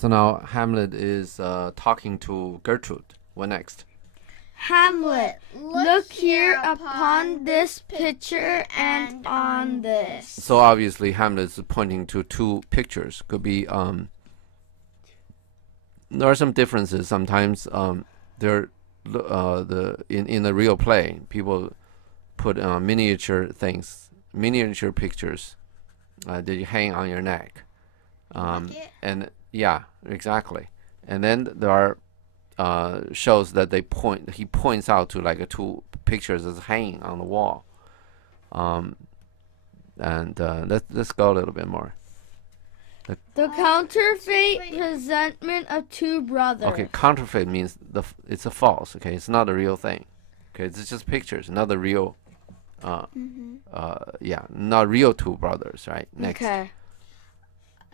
So now Hamlet is talking to Gertrude. What next? Hamlet, look here upon this picture and on this. So obviously Hamlet is pointing to two pictures. Could be there are some differences. Sometimes there in a real play, people put miniature things, miniature pictures that you hang on your neck. And yeah, exactly. And then there are shows that he points out to like two pictures that's hanging on the wall. Let's go a little bit more. The counterfeit presentment of two brothers. Okay, counterfeit means it's a false. Okay, it's not a real thing. Okay, it's just pictures, not the real. Not real two brothers, right? Next. Okay.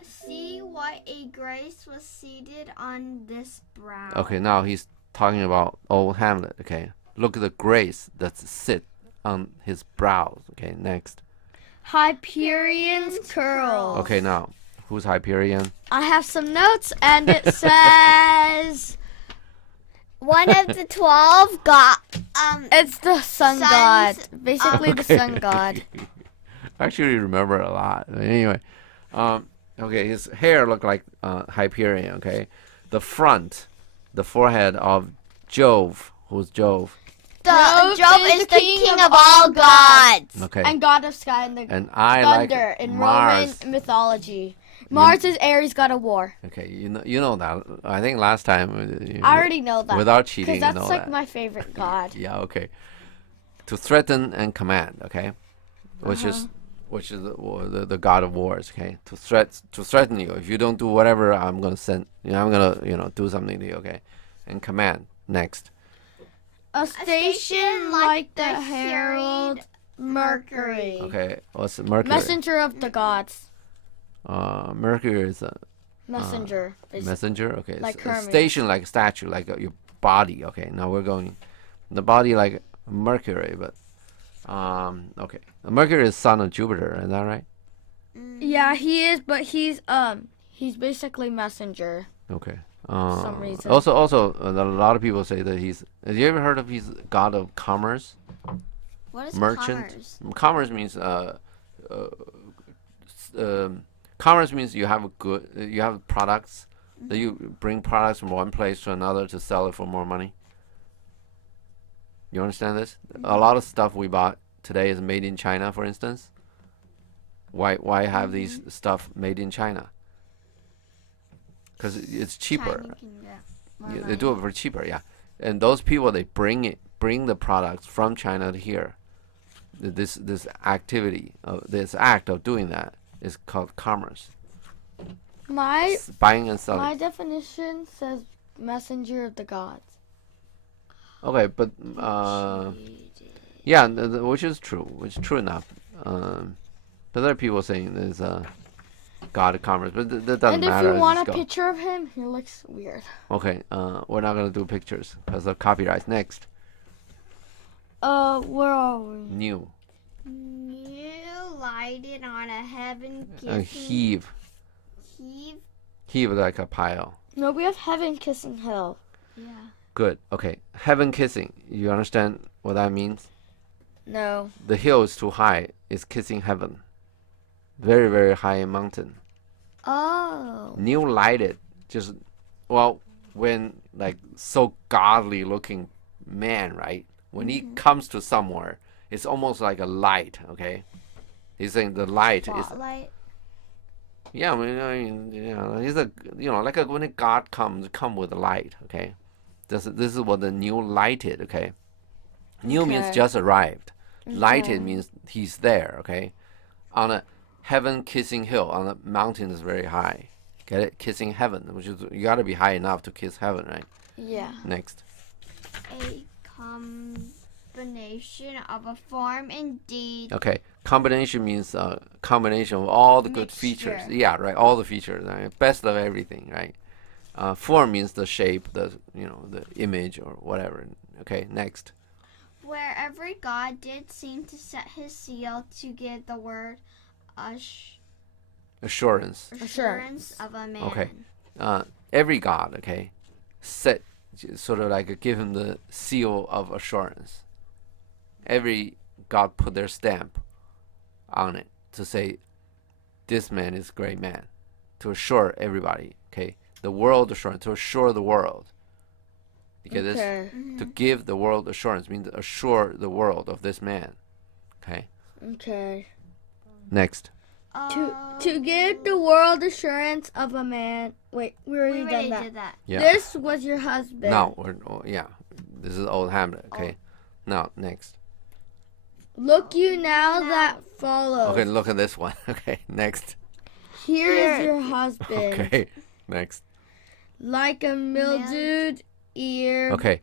See what a grace was seated on this brow. Okay, now he's talking about old Hamlet. Okay, look at the grace that's sit on his brows. Okay, next. Hyperion's curls. Okay, now who's Hyperion? I have some notes, and it says one of the 12 got it's the sun god, basically the sun god. I actually remember a lot. Anyway, okay, his hair looked like Hyperion. Okay, the forehead of Jove. Who's Jove? Jove is the king of all gods. Okay, and god of sky and I thunder like in Mars. Roman mythology. Mars is Ares, god of war. Okay, you know that. I think last time. I already know that. Without cheating, because that's you know like that. my favorite god. Yeah. Okay. To threaten and command. Okay, which is the god of wars. Okay, to threaten you. If you don't do whatever, I'm gonna send. I'm gonna do something to you. Okay, and command. Next. A station like the herald Mercury. Okay, what's Mercury? Messenger of the gods. Mercury is a messenger. messenger. Okay, Like a Hermes. station like a statue, like your body. Okay, now we're going the body like Mercury, but okay, Mercury is son of Jupiter. Is that right? Yeah, he is, but he's basically messenger. Okay. For some reason. Also, a lot of people say that he's. Have you ever heard of he's god of commerce? What is Merchant. commerce? Commerce means commerce means you have you have products that you bring products from one place to another to sell it for more money. You understand this? A lot of stuff we bought today is made in China, for instance. Why have these stuff made in China? Because it's cheaper. China can get more Yeah, they money. do it for cheaper, yeah. And those people, they bring the products from China to here. This activity, this act of doing that is called commerce. Buying and selling. My definition says messenger of the gods. Okay, but yeah, which is true enough. But there are people saying there's a god of commerce, but that doesn't And if matter. you want a Let's go. picture of him, he looks weird. Okay, we're not gonna do pictures because of copyright. Next, Where are we? new. You lighted on a heaven kissing Heave heave. like a pile. No, we have heaven kissing hill. Yeah. Good. Okay, heaven kissing. You understand what that means? No. The hill is too high. It's kissing heaven. Very, very high mountain. Oh. New lighted. Just, well, when like so godly looking man, right? When he comes to somewhere, it's almost like a light. Okay, he's saying the light is. Spotlight. Yeah, I mean, he's like when a god come with a light. Okay, this is what the new lighted. Okay, new means Okay. just arrived. Lighted Okay. means he's there. Okay, on a heaven kissing hill, on a mountain is very high. Get it? Kissing heaven, which is you gotta be high enough to kiss heaven, right? Yeah. Next. A combination of a form and deed. Okay, combination means combination of all the good features. Mixture. Yeah, right. All the features, right? Best of everything, right? Form means the shape, the image or whatever. Okay, next. Where every god did seem to set his seal to give the word Assurance. assurance of a man. Okay. every god, okay, set sort of like give him the seal of assurance. Every god put their stamp on it to say this man is a great man, to assure everybody, okay, the world assurance, to assure the world. You get this? To give the world assurance means to assure the world of this man. Okay. Okay. Next. To give the world assurance of a man. Wait, we already did that. Yeah. This was your husband. Now, yeah, this is old Hamlet. Okay. Now, next. Look you now that follows. Okay, look at this one. Okay, next. Here is your husband. Okay, next. Like a mildewed ear. Okay.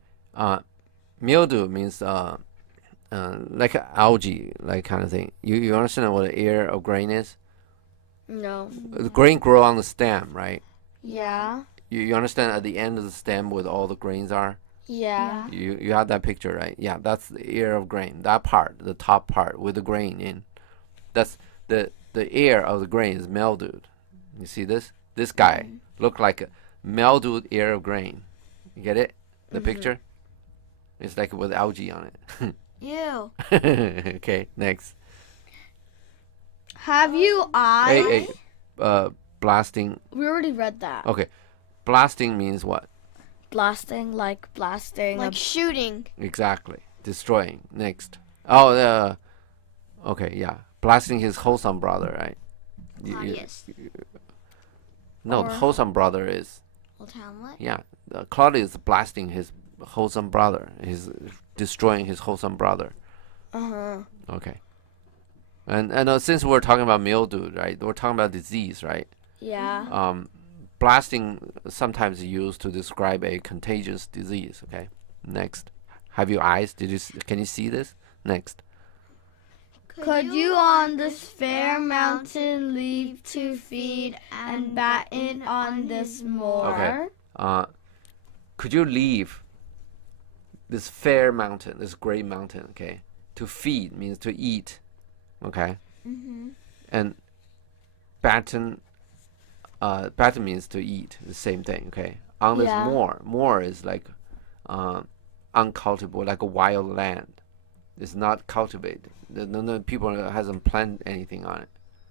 Mildew means like algae, like kind of thing. You understand what an ear of grain is? No. The grain grow on the stem, right? Yeah. You understand at the end of the stem where all the grains are? Yeah. You have that picture, right? Yeah, that's the ear of grain. That part, the top part with the grain in. That's the ear of the grain is mildewed. You see this? This guy looked like a mildewed ear of grain. You get it? The picture? It's like with algae on it. Ew. Okay, next. Have you eyes? Hey, blasting. We already read that. Okay, blasting means what? Blasting. Like shooting. Exactly. Destroying. Next. Oh, okay, yeah. Blasting his wholesome brother, right? Claudius. No, the wholesome brother is. Old Hamlet. Yeah, Claudius blasting his wholesome brother. He's destroying his wholesome brother. Okay. And since we're talking about mildew, right? We're talking about disease, right? Yeah. Blasting sometimes used to describe a contagious disease. Okay. Next. Have you eyes? Can you see this? Next. Could you on this fair mountain leave to feed and batten on this moor? Okay. Could you leave this fair mountain, this great mountain? Okay. To feed means to eat. Okay. And batten. Batten means to eat. The same thing. Okay. On this moor. Moor is like uncultivable, like a wild land. It's not cultivated. No people hasn't planted anything on it.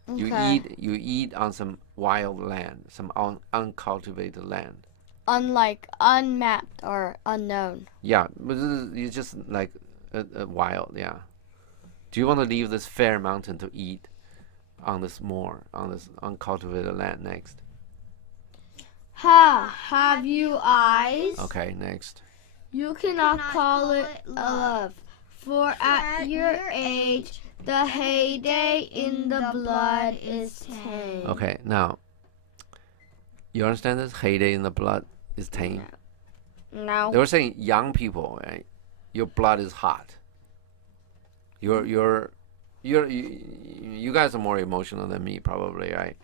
Okay. You eat on some wild land, some uncultivated land. Unlike unmapped or unknown. Yeah, but you just like wild. Yeah. Do you want to leave this fair mountain to eat on this moor, on this uncultivated land? Next. Have you eyes? Okay, next. You cannot call it love, for at your age, the heyday in the blood is tame. Okay, now, you understand this? Heyday in the blood is tame. No. They were saying young people, right? Your blood is hot. You guys are more emotional than me, probably, right?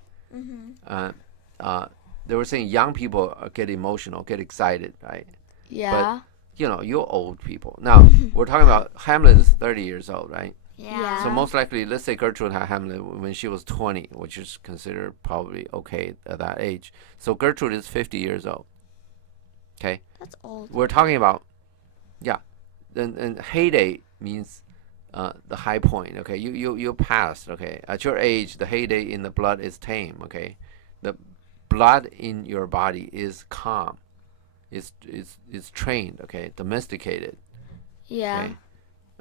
They were saying young people get emotional, get excited, right? Yeah. But you're old people. Now we're talking about Hamlet is 30 years old, right? Yeah. So most likely, let's say Gertrude had Hamlet when she was 20, which is considered probably okay at that age. So Gertrude is 50 years old. Okay. That's old. We're talking about, and heyday means the high point. Okay, you passed. Okay, at your age, the heyday in the blood is tame. Okay, the blood in your body is calm. It's trained. Okay, domesticated. Yeah.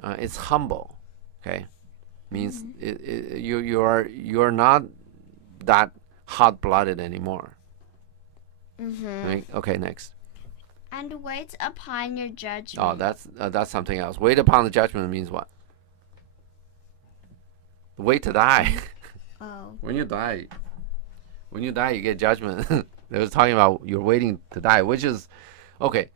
Okay? It's humble. Okay, means you're not that hot-blooded anymore. Right? Okay, next. And wait upon your judgment. Oh, that's something else. Wait upon the judgment means what? Wait to die. Oh. When you die, you get judgment. They was talking about you're waiting to die, which is okay.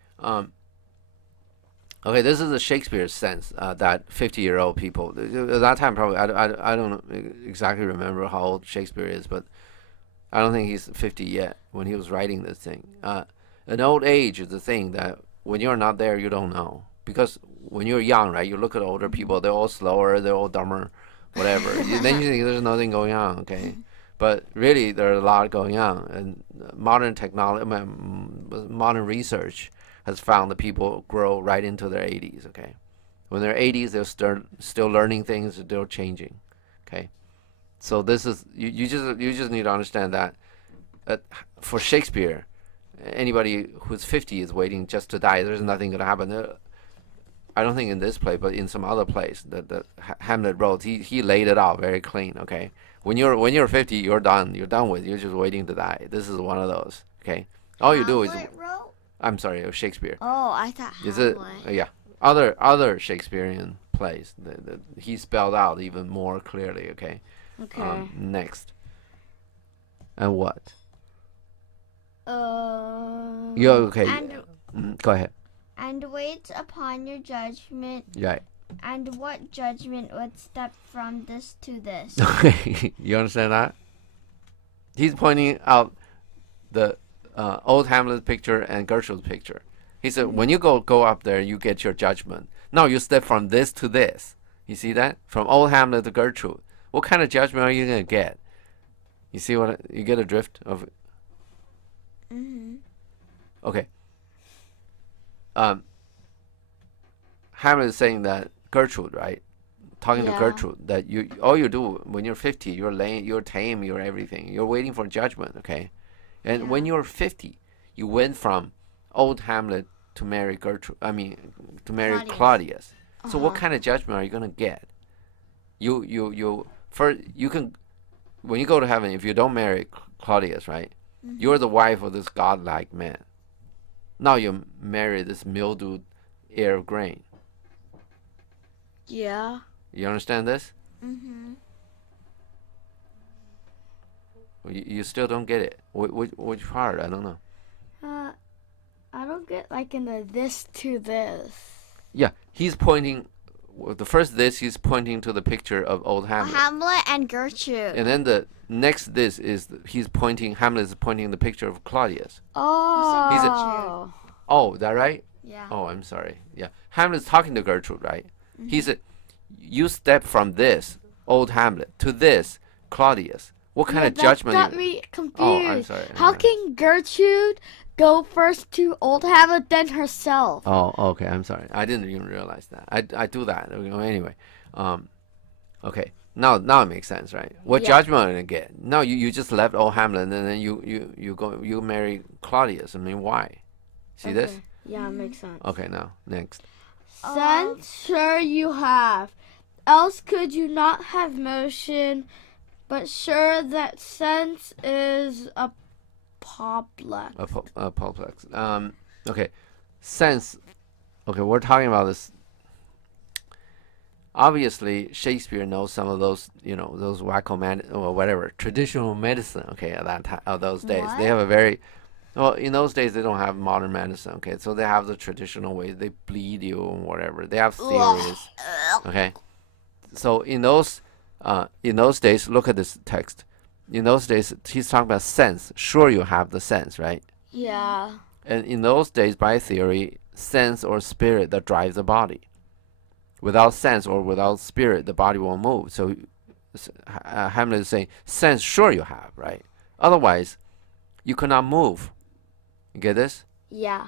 Okay, this is a Shakespeare sense that 50-year-old people at that time probably I don't exactly remember how old Shakespeare is, but I don't think he's 50 yet when he was writing this thing. An old age is the thing that when you're not there, you don't know, because when you're young, right, you look at older people, they're all slower, they're all dumber, whatever. Then you think there's nothing going on, okay. But really, there's a lot going on, and modern technology, modern research has found that people grow right into their 80s. Okay, when they're 80s, they're still learning things, still changing. Okay, so this is you just need to understand that for Shakespeare, anybody who's 50 is waiting just to die. There's nothing gonna happen. I don't think in this play, but in some other plays that Hamlet wrote, he laid it out very clean. Okay, when you're 50, you're done. You're done with. You're just waiting to die. This is one of those. Okay, all you do is. Wrote? I'm sorry, it was Shakespeare. Oh, I thought Is Hamlet. it? Yeah, other Shakespearean plays that he spelled out even more clearly. Okay. Okay. Next. And what? Uh. You okay? And Go ahead. and waits upon your judgment. Yeah. And what judgment would step from this to this? You understand that? He's pointing out the old Hamlet picture and Gertrude's picture. He said, when you go up there, you get your judgment. Now you step from this to this. You see that? From old Hamlet to Gertrude. What kind of judgment are you going to get? You see what you get a drift of it? Mm-hmm. Okay. Hamlet is saying that Gertrude, right? Talking to Yeah. Gertrude, that all you do when you're 50, you're tame, you're everything. You're waiting for judgment, okay? And when you're 50, you went from old Hamlet to marry Gertrude. I mean, to marry Claudius. So what kind of judgment are you gonna get? You first you can when you go to heaven, if you don't marry Claudius, right? Mm-hmm. You're the wife of this godlike man. Now you marry this mildewed heir of grain. Yeah. You understand this? Mm-hmm. You still don't get it. Which part? I don't know. I don't get like in the this to this. Yeah, he's pointing. The first this, he's pointing to the picture of old Hamlet. Hamlet and Gertrude. And then the next this is Hamlet is pointing the picture of Claudius. Oh. Oh, that right? Yeah. Oh, I'm sorry. Yeah, Hamlet's talking to Gertrude, right? He said, you step from this old Hamlet to this Claudius. What kind of judgment? That got me confused. Oh, I'm sorry. How can Gertrude go first to old Hamlet then herself? Oh, okay. I'm sorry. I didn't even realize that. I do that. Anyway, okay. Now it makes sense, right? What judgment are you gonna get? No, you just left old Hamlet and then you marry Claudius. I mean, why? See this? Yeah, it makes sense. Okay, now next. Sense, sure you have. Else could you not have motion, but sure that sense is a complex. A complex. Okay, sense. Okay, we're talking about this. Obviously, Shakespeare knows some of those, those wacko or whatever traditional medicine. Okay, at that time, of those days, they have a very well. In those days, they don't have modern medicine. Okay, so they have the traditional ways. They bleed you and whatever. They have theories. Okay, so in those days, look at this text. In those days, he's talking about sense. Sure, you have the sense, right? Yeah. And in those days, by theory, sense or spirit that drives the body. Without sense or without spirit, the body won't move. So Hamlet is saying, sense, sure you have, right? Otherwise, you cannot move. You get this? Yeah.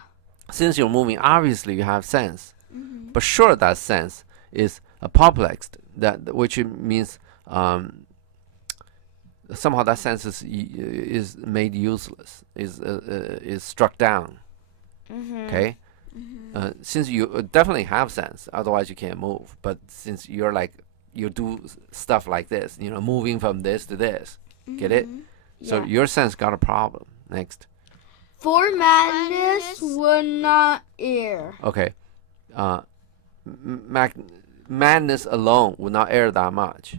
Since you're moving, obviously you have sense. Mm-hmm. But sure, that sense is perplexed, which means somehow that sense is made useless, is struck down. Mm-hmm. Okay? Since you definitely have sense, otherwise you can't move. But since you're you do stuff like this, moving from this to this, get it? So your sense got a problem. Next. For madness would not err. Okay. Madness alone would not err that much.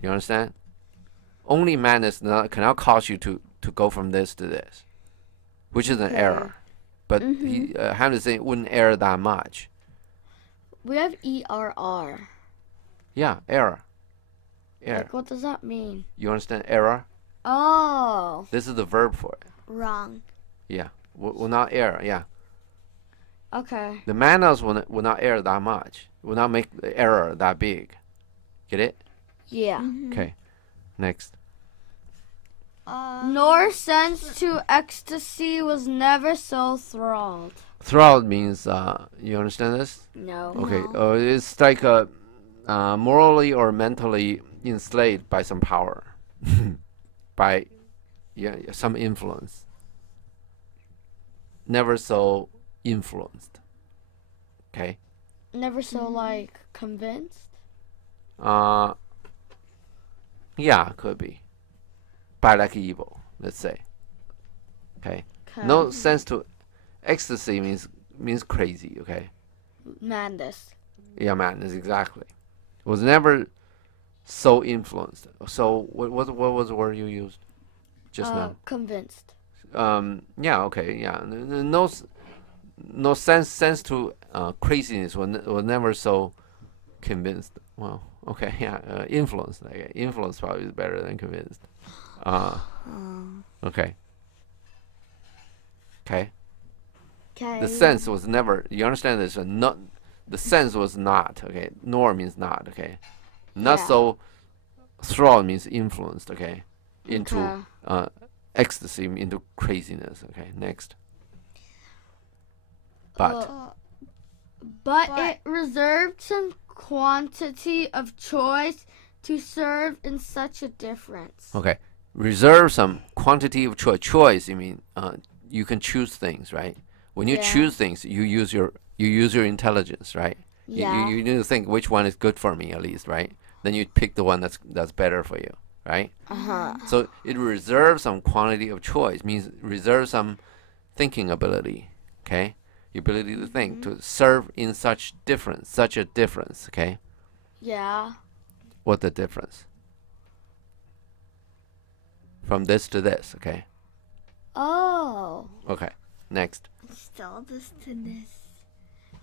You understand? Only madness cannot cause you to go from this to this, which is an error. But Hamlet is saying it wouldn't err that much. We have ERR. Yeah, error. Error. Like, what does that mean? You understand error? Oh. This is the verb for it. Wrong. Yeah. Will not err. Yeah. Okay. The madness will not err that much. Will not make the error that big. Get it? Yeah. Okay. Next. Nor sense to ecstasy was never so thralled. Thralled means you understand this? No. Okay. No. It's like morally or mentally enslaved by some power, by some influence. Never so influenced. Okay. Never so like convinced. Yeah, could be. By like evil, let's say. Okay. No sense to ecstasy means crazy. Okay. Madness. Yeah, madness, exactly. Was never so influenced. So what was the word you used just now? Convinced. Yeah, okay, yeah. No sense to craziness was never so convinced. Well, okay, yeah. Influenced. Okay. Influence probably is better than convinced. Okay. Okay. Okay. The sense was never. You understand this? Not. The sense was not. Okay. Nor means not. Okay. Not Yeah. so. Thrall means influenced. Okay. Into Okay. ecstasy, into craziness. Okay. Next. But But But- it reserved some quantity of choice to serve in such a difference. okay. Reserve some quantity of choice. You mean you can choose things, right? When you Yeah. choose things, you use your intelligence, right? Yeah. You need to think which one is good for me at least, right? Then you pick the one that's better for you, right? So it reserves some quantity of choice, means reserve some thinking ability, okay? Your ability to think, to serve in such a difference, okay? Yeah. What the difference? From this to this, okay? Oh. Okay, next. Still this to this.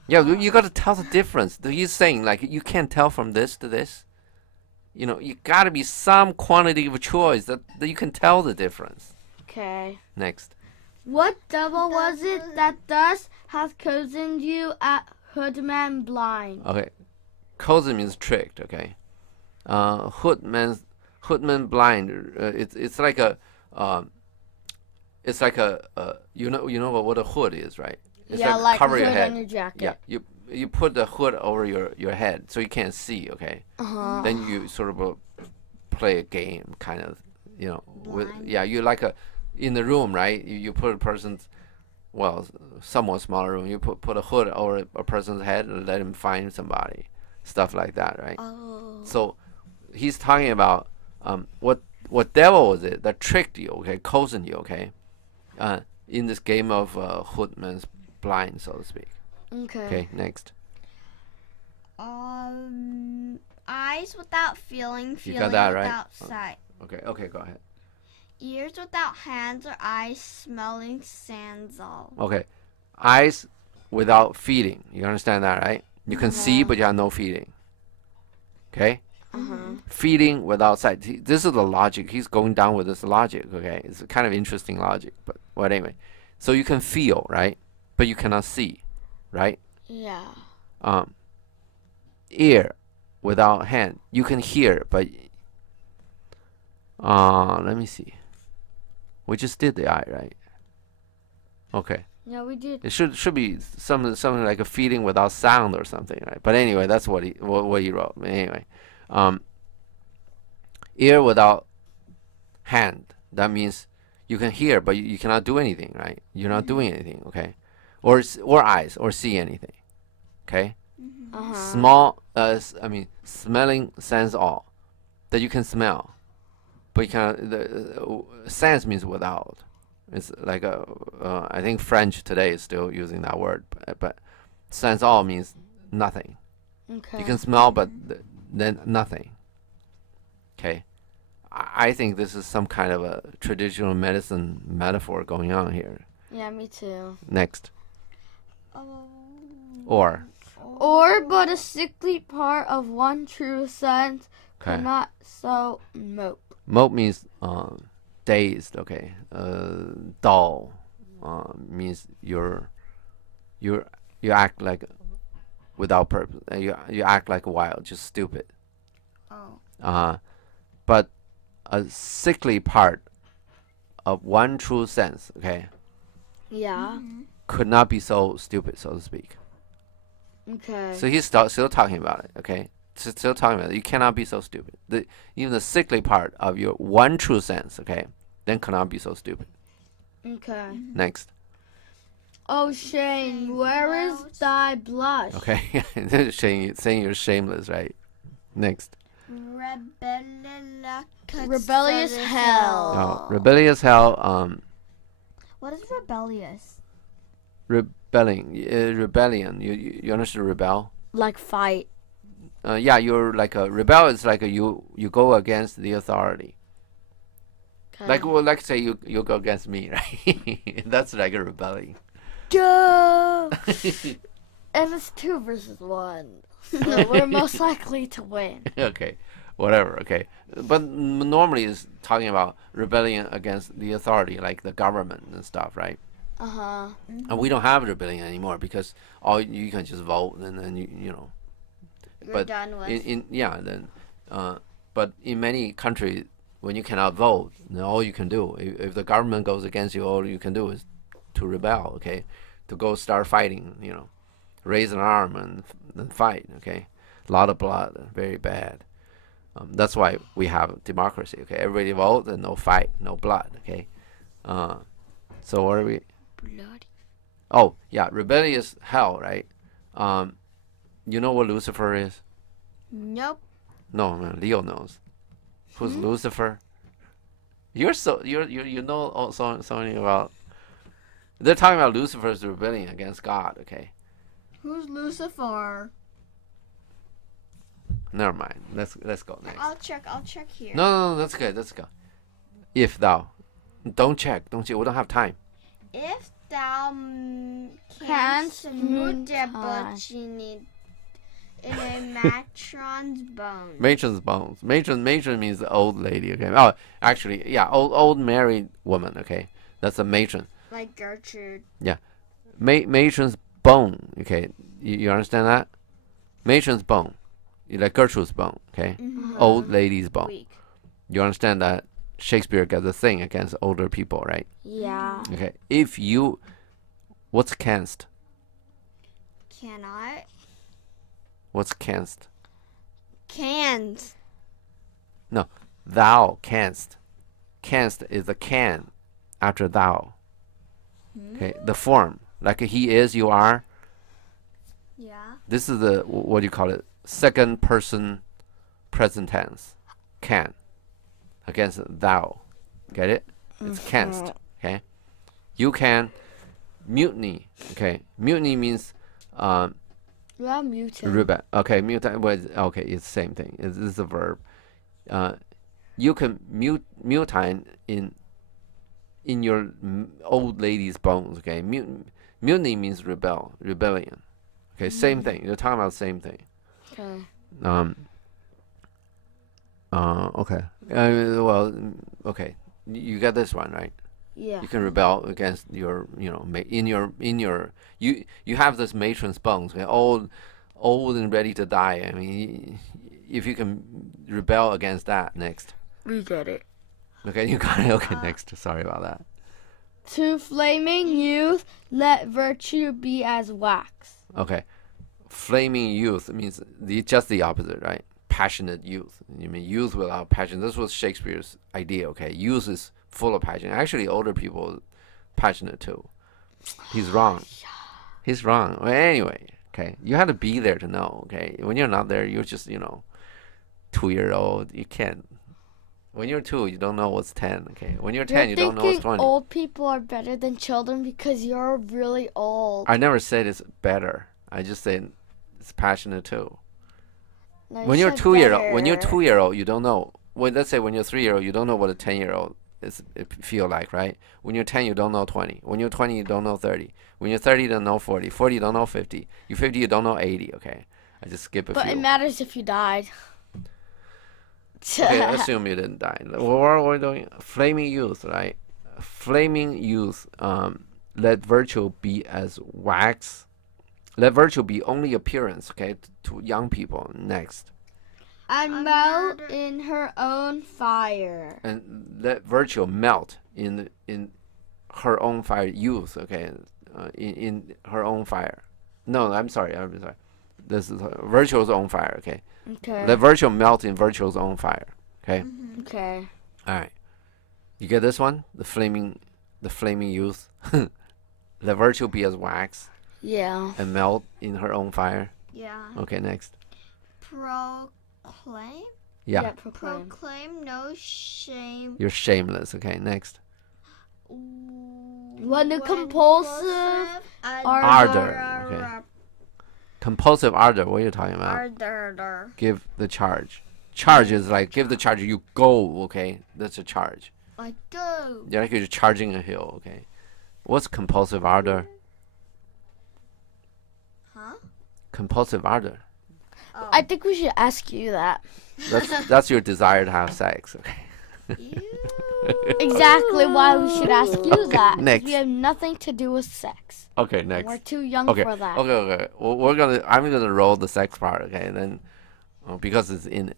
Yeah, you got to tell the difference. He's saying like you can't tell from this to this. You know, you got to be some quantity of choice that you can tell the difference. Okay. Next. What devil was it that thus hath cozened you at Hoodman blind? Okay, cozen means tricked. Okay, hoodman blind. It's like a you know what a hood is, right? It's yeah, like cover hood your head. on your jacket. Yeah, you put the hood over your head so you can't see. Okay, then you sort of play a game, kind of, you know. Blind. You like in the room, right? You put a person's, well, somewhat smaller room. You put a hood over a person's head and let him find somebody, stuff like that, right? Oh. So he's talking about what devil was it that tricked you, okay, cozened you, okay, in this game of hoodman's blind, so to speak. Okay. Okay, next. Eyes without feeling, feeling got that, right? without sight. Okay, go ahead. Ears without hands or eyes, smelling sands all. Okay, eyes without feeling. You understand that, right? You can see, but you have no feeling. Okay? Feeling without sight. This is the logic. He's going down with this logic, okay? It's a kind of interesting logic, but well, anyway. So you can feel, right? But you cannot see, right? Yeah. Ear without hand. You can hear, but let me see. We just did the eye, right? Okay. Yeah, we did. It should be something like a feeling without sound or something, right? But anyway, that's what he wrote. Anyway, ear without hand. That means you can hear, but you cannot do anything, right? You're not doing anything, okay? Or eyes, or see anything, okay? Small, smelling sense all, that you can smell, but you cannot. The sense means without. It's like I think French today is still using that word, but sense all means nothing. Okay. You can smell, but then nothing. Okay, I think this is some kind of a traditional medicine metaphor going on here. Yeah, me too. Next, Oh. or Or but a sickly part of one true sense, okay, cannot so mope. mope means dazed. Okay, dull means you act like without purpose. You act like wild, just stupid. Oh. But a sickly part of one true sense, okay, Yeah. could not be so stupid, so to speak. Okay. So he's still talking about it, okay? Still talking about it. You cannot be so stupid. Even the sickly part of your one true sense, okay, then cannot be so stupid. Okay. Next. Oh, Shane, where is thy blush? Okay, saying you're shameless, right? Next. Rebellious hell. Oh, rebellious hell. What is rebellious? Rebellion. You understand rebel? Like fight. Yeah, you're like a rebel is like you go against the authority. Okay. Like say you go against me, right? That's like a rebellion. Go! And it's 2 versus 1. So we're most likely to win. Okay, whatever. Okay, but normally it's talking about rebellion against the authority, like the government and stuff, right? Uh-huh. And we don't have rebellion anymore because all you can just vote and then you know. You're done with. But in many countries, when you cannot vote, then all you can do, if the government goes against you, all you can do is to rebel. Okay, to go start fighting. You know, raise an arm and fight. Okay, a lot of blood, very bad. That's why we have democracy. Okay, everybody vote and no fight, no blood. Okay, so what are we? Bloody. Oh yeah, rebellious hell, right? You know what Lucifer is? Nope. No, man, Leo knows. Who's Lucifer? You know something about. They're talking about Lucifer's rebellion against God. Okay, Who's Lucifer? never mind. Let's go next. I'll check here. No, that's good. Let's go. If thou, don't check. We don't have time. If thou Canst canst move move the botany in a matron's bones. Matron's bones. Matron means old lady. Okay. Oh, actually, yeah, old married woman. Okay, that's a matron. Like Gertrude. Matron's bone. Okay, you understand that? Matron's bone, like Gertrude's bone. Okay, old lady's bone. Weak. You understand that Shakespeare got a thing against older people, right? Yeah. Okay, if you, what's canst? Cannot. What's canst? Cans. Thou canst. Canst is a can after thou. Okay, the form like he is, you are. Yeah. This is the what do you call it? Second person present tense. Can against thou. Get it? It's canst. Okay. You can mutiny. Okay. Mutiny means Yeah, mutant. rebel. Okay. Okay. It's the same thing. This is a verb. You can mutine in your old lady's bones. Okay. Mutiny means rebellion. Okay. Same thing. You're talking about the same thing. Okay. Okay. Well, okay. You got this one right. Yeah. You can rebel against your, in your you have this matron's bones, okay? Old and ready to die. I mean, if you can rebel against that, next. We get it. Okay, you got it. Okay, next. Sorry about that. To flaming youth, let virtue be as wax. Okay, flaming youth means just the opposite, right? Passionate youth. You mean youth without passion? This was Shakespeare's idea. Okay, youth is full of passion. Actually, older people are passionate too. He's wrong. He's wrong. Well, anyway, okay, you have to be there to know. Okay, when you're not there, you're just 2-year-old. You can't. When you're 2, you don't know what's 10. Okay, when you're 10, you don't know what's 20. Old people are better than children because you're really old. I never said it's better. I just said it's passionate too. No, When you're said 2-year-old, you don't know. Let's say when you're 3-year-old, you don't know what a 10-year-old feel like, right? When you're 10, you don't know 20. When you're 20, you don't know 30. When you're 30, you don't know 40. 40, you don't know 50. You're 50, you don't know 80. Okay, I just skip a But few. it matters if you died. Okay, assume you didn't die. What are we doing? Flaming youth, right? Flaming youth. Let virtue be as wax. Let virtue be only appearance. Okay, to young people. Next. And melt in her own fire. And let virtue melt in her own fire youth. Okay, in her own fire. No, I'm sorry. This is virtual's own fire. Okay, Okay. let virtual melt in virtual's own fire. Okay. Mm-hmm. Okay. All right. You get this one? The flaming youth. Let virtue be as wax Yeah. and melt in her own fire. Yeah. Okay, next. Proclaim? Yeah. Proclaim. Proclaim no shame. You're shameless. Okay, next. When the compulsive ardor. Okay. Compulsive ardor. What are you talking about? Ardor. Give the charge. Charge is like give the charge. You go. Okay, that's a charge. Like go. You're like you're charging a hill. Okay. What's compulsive ardor? Huh? Compulsive ardor. Oh. I think we should ask you that. That's your desire to have sex. Okay. Ew. Exactly why we should ask you that. 'Cause Next. we have nothing to do with sex. Okay, We're next. too young Okay. for that. Okay. Well, I'm gonna roll the sex part. Okay, then because it's in.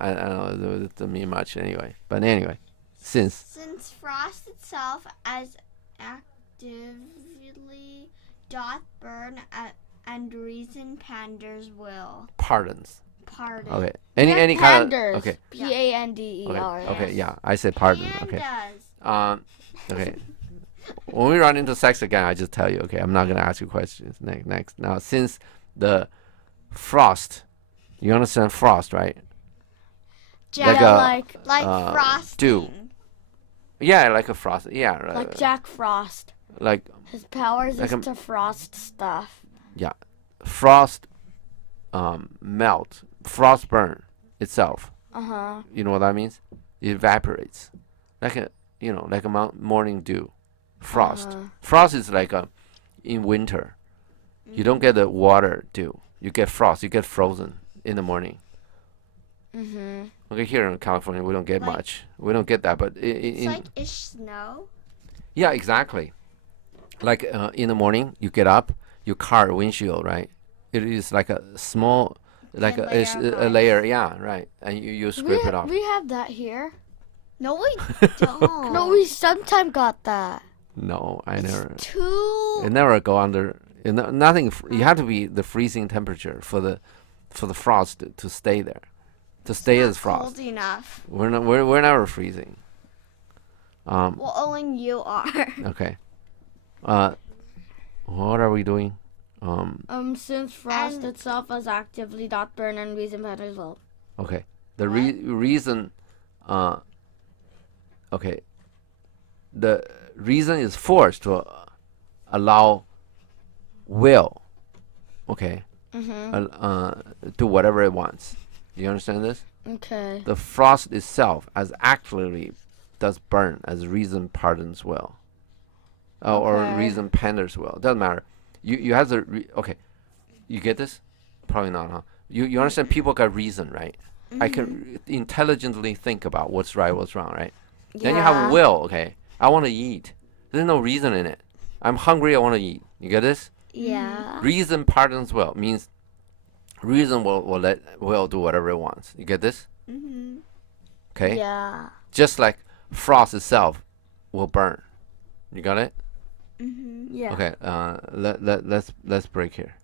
I don't know. It doesn't mean much anyway. But anyway, since Frost itself as actively doth burn and reason panders will. pardons. Pardon. Okay. Any kind of. Panders. Okay. P-A-N-D-E-R. Okay. Yeah. I said pardon. Okay. Pandas. Okay. When we run into sex again, I just tell you. Okay. I'm not gonna ask you questions. Next. Now, since the frost, you understand frost, right? Jack, Like like frosting. dew. Yeah, like a frost. Yeah. Like Jack Frost. Like His powers Like is a- to frost stuff. frost, melt. Frost burn itself. Uh-huh. You know what that means? It evaporates, like a morning dew. Frost. Uh-huh. Frost is like in winter. You don't get the water dew. You get frost. You get frozen in the morning. Mm-hmm. Okay, here in California, we don't get Like- much. We don't get that, but It's in like ish snow. yeah, exactly. Like in the morning, you get up, your car windshield, right? It is like a small, like Thin it's layer of a ice. layer, yeah, right. And you scrape it off. We have that here. No, we don't. No, we sometime got that. No, I never. Too. It never go under. Nothing. You have to be the freezing temperature for the frost to stay there, to stay as frost. Cold enough. We're never freezing. Well, only you are. Okay. What are we doing? Since frost And- itself is actively doth burn and reason matters well. Okay. The reason. Okay. The reason is forced to allow will. Okay. Mm-hmm. Do whatever it wants. You understand this? Okay. The frost itself as actually does burn as reason pardons will. Or Okay. reason panders will. Doesn't matter. You have to okay. You get this? Probably not, huh? You understand people got reason, right? I can intelligently think about what's right, what's wrong, right? Then you have will, okay? I want to eat. There's no reason in it. I'm hungry, I want to eat. You get this? Yeah. Reason pardons will means reason will let will do whatever it wants. You get this? Mm-hmm. Okay? Yeah. Just like frost itself will burn. You got it? Mm-hmm. Yeah. Okay. Let's break here.